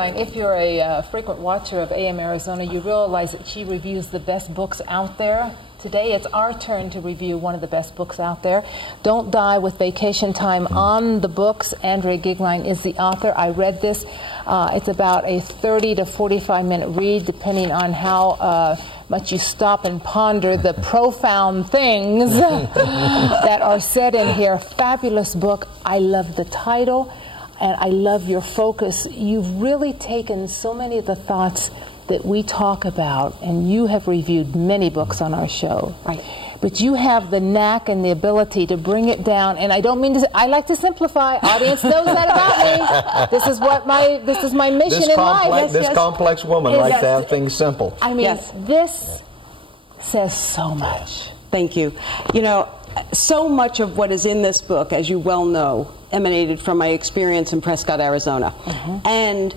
Goeglein, if you're a frequent watcher of AM Arizona, you realize that she reviews the best books out there. Today, it's our turn to review one of the best books out there. Don't Die with Vacation Time on the books. Andrea Goeglein is the author. I read this. It's about a 30 to 45-minute read, depending on how much you stop and ponder the profound things that are said in here. Fabulous book. I love the title, and I love your focus. You've really taken so many of the thoughts that we talk about, and you have reviewed many books on our show. Right. But you have the knack and the ability to bring it down, and I don't mean to, I like to simplify. Audience knows that about me. This is my mission in life. This complex woman likes to have things simple. I mean, this says so much. Thank you. You know, so much of what is in this book, as you well know, emanated from my experience in Prescott, Arizona. And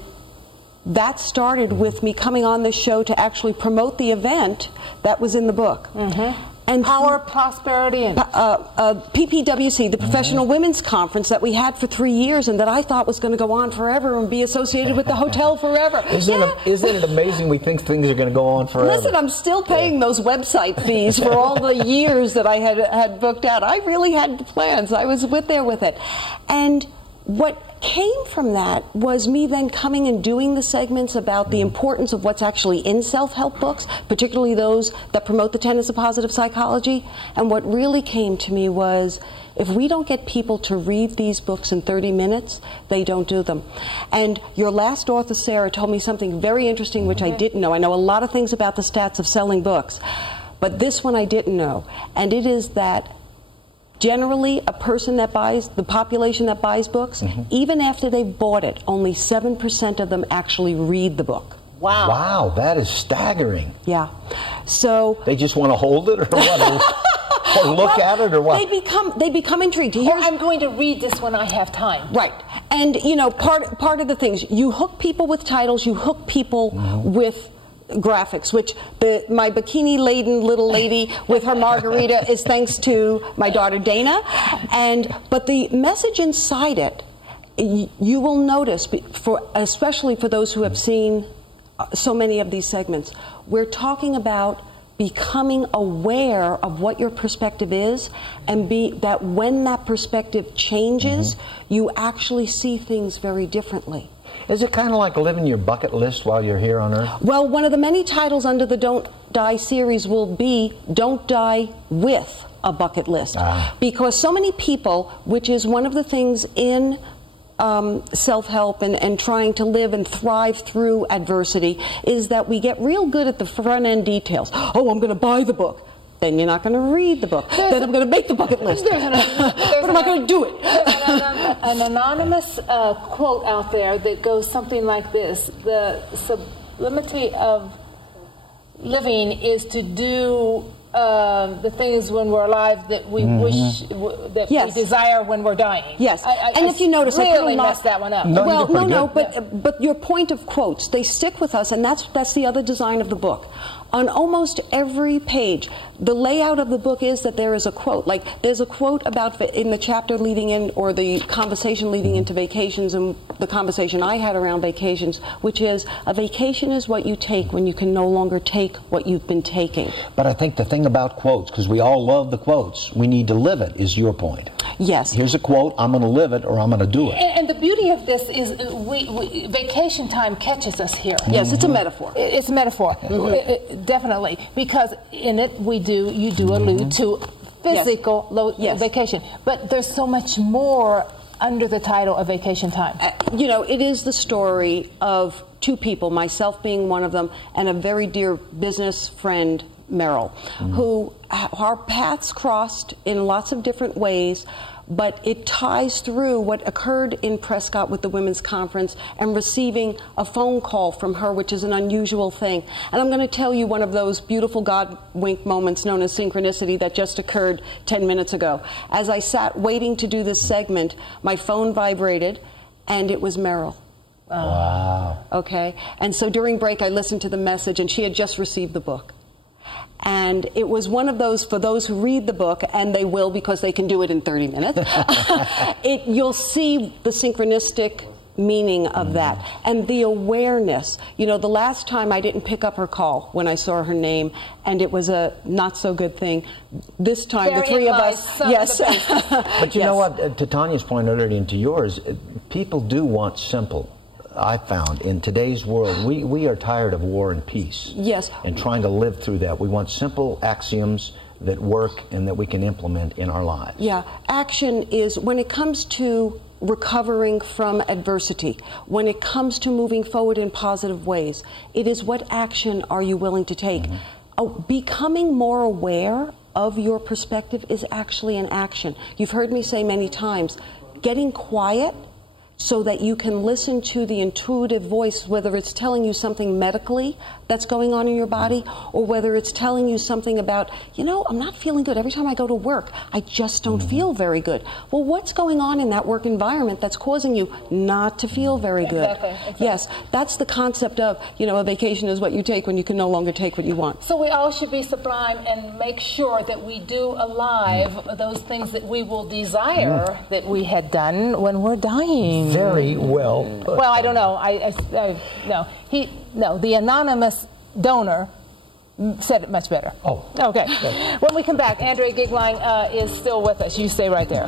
that started with me coming on this show to actually promote the event that was in the book. And Power, Prosperity, and PPWC, the Professional Women's Conference that we had for 3 years and that I thought was going to go on forever and be associated with the hotel forever. Isn't it amazing we think things are going to go on forever? Listen, I'm still paying those website fees for all the years that I had booked out. I really had plans. I was there with it. And what came from that was me then coming and doing the segments about the importance of what's actually in self-help books, particularly those that promote the tenets of positive psychology. And what really came to me was, if we don't get people to read these books in 30 minutes, they don't do them. And your last author, Sarah, told me something very interesting, which I didn't know. I know a lot of things about the stats of selling books, but this one I didn't know. And it is that generally, a person that buys, the population that buys books, even after they've bought it, only 7% of them actually read the book. wow. Wow, that is staggering. Yeah. So They just want to hold it or what? Or look at it or what? They become intrigued. Or I'm going to read this when I have time. Right. And, you know, part of the things, you hook people with titles, you hook people with graphics, which my bikini-laden little lady with her margarita is thanks to my daughter Dana. But the message inside it, you will notice, especially for those who have seen so many of these segments, we're talking about becoming aware of what your perspective is, and that when that perspective changes, you actually see things very differently. Is it kind of like living your bucket list while you're here on Earth? Well, one of the many titles under the Don't Die series will be Don't Die with a Bucket List. Because so many people, which is one of the things in self-help and trying to live and thrive through adversity, is that we get real good at the front-end details. Oh, I'm going to buy the book. Then you're not going to read the book. Then I'm going to make the bucket list. But I'm not going to do it. An anonymous quote out there that goes something like this: the sublimity of living is to do the things when we're alive that we wish, that we desire when we're dying. Yes. And if you notice, I really messed that one up. But your point of quotes, they stick with us, and that's the other design of the book. On almost every page, the layout of the book is that there is a quote. Like, there's a quote about, in the chapter leading in, or the conversation leading into vacations, and the conversation I had around vacations, which is, a vacation is what you take when you can no longer take what you've been taking. But I think the thing about quotes, because we all love the quotes, we need to live it, is your point. Yes. Here's a quote, I'm going to live it, or I'm going to do it. And the beauty of this is, vacation time catches us here. Yes, it's a metaphor. It's a metaphor. Definitely, because in it you do allude to physical vacation, but there's so much more under the title of Vacation Time. You know, it is the story of two people, myself being one of them, and a very dear business friend, Merrill, who our paths crossed in lots of different ways, but it ties through what occurred in Prescott with the Women's Conference and receiving a phone call from her, which is an unusual thing. And I'm going to tell you one of those beautiful God wink moments known as synchronicity that just occurred 10 minutes ago. As I sat waiting to do this segment, my phone vibrated, and it was Merrill. Wow. Okay? And so during break, I listened to the message, and she had just received the book. And it was one of those, for those who read the book, and they will because they can do it in 30 minutes, you'll see the synchronistic meaning of that, and the awareness. You know, the last time I didn't pick up her call when I saw her name, and it was a not so good thing. This time, the three of us, yes. But you know what, to Tonya's point earlier and to yours, people do want simple. I found in today's world, we are tired of war and peace. Yes. And trying to live through that. We want simple axioms that work and that we can implement in our lives. Yeah, action is, when it comes to recovering from adversity, when it comes to moving forward in positive ways, it is what action are you willing to take? Becoming more aware of your perspective is actually an action. You've heard me say many times, getting quiet so that you can listen to the intuitive voice, whether it's telling you something medically that's going on in your body, or whether it's telling you something about, you know, I'm not feeling good. Every time I go to work, I just don't feel very good. Well, what's going on in that work environment that's causing you not to feel very good? Exactly. Yes, that's the concept of, you know, a vacation is what you take when you can no longer take what you want. So we all should be sublime and make sure that we do alive those things that we will desire that we had done when we're dying. Very well put. Well, I don't know. No, the anonymous donor said it much better. Oh. Okay. When we come back, Andrea Goeglein is still with us. You stay right there.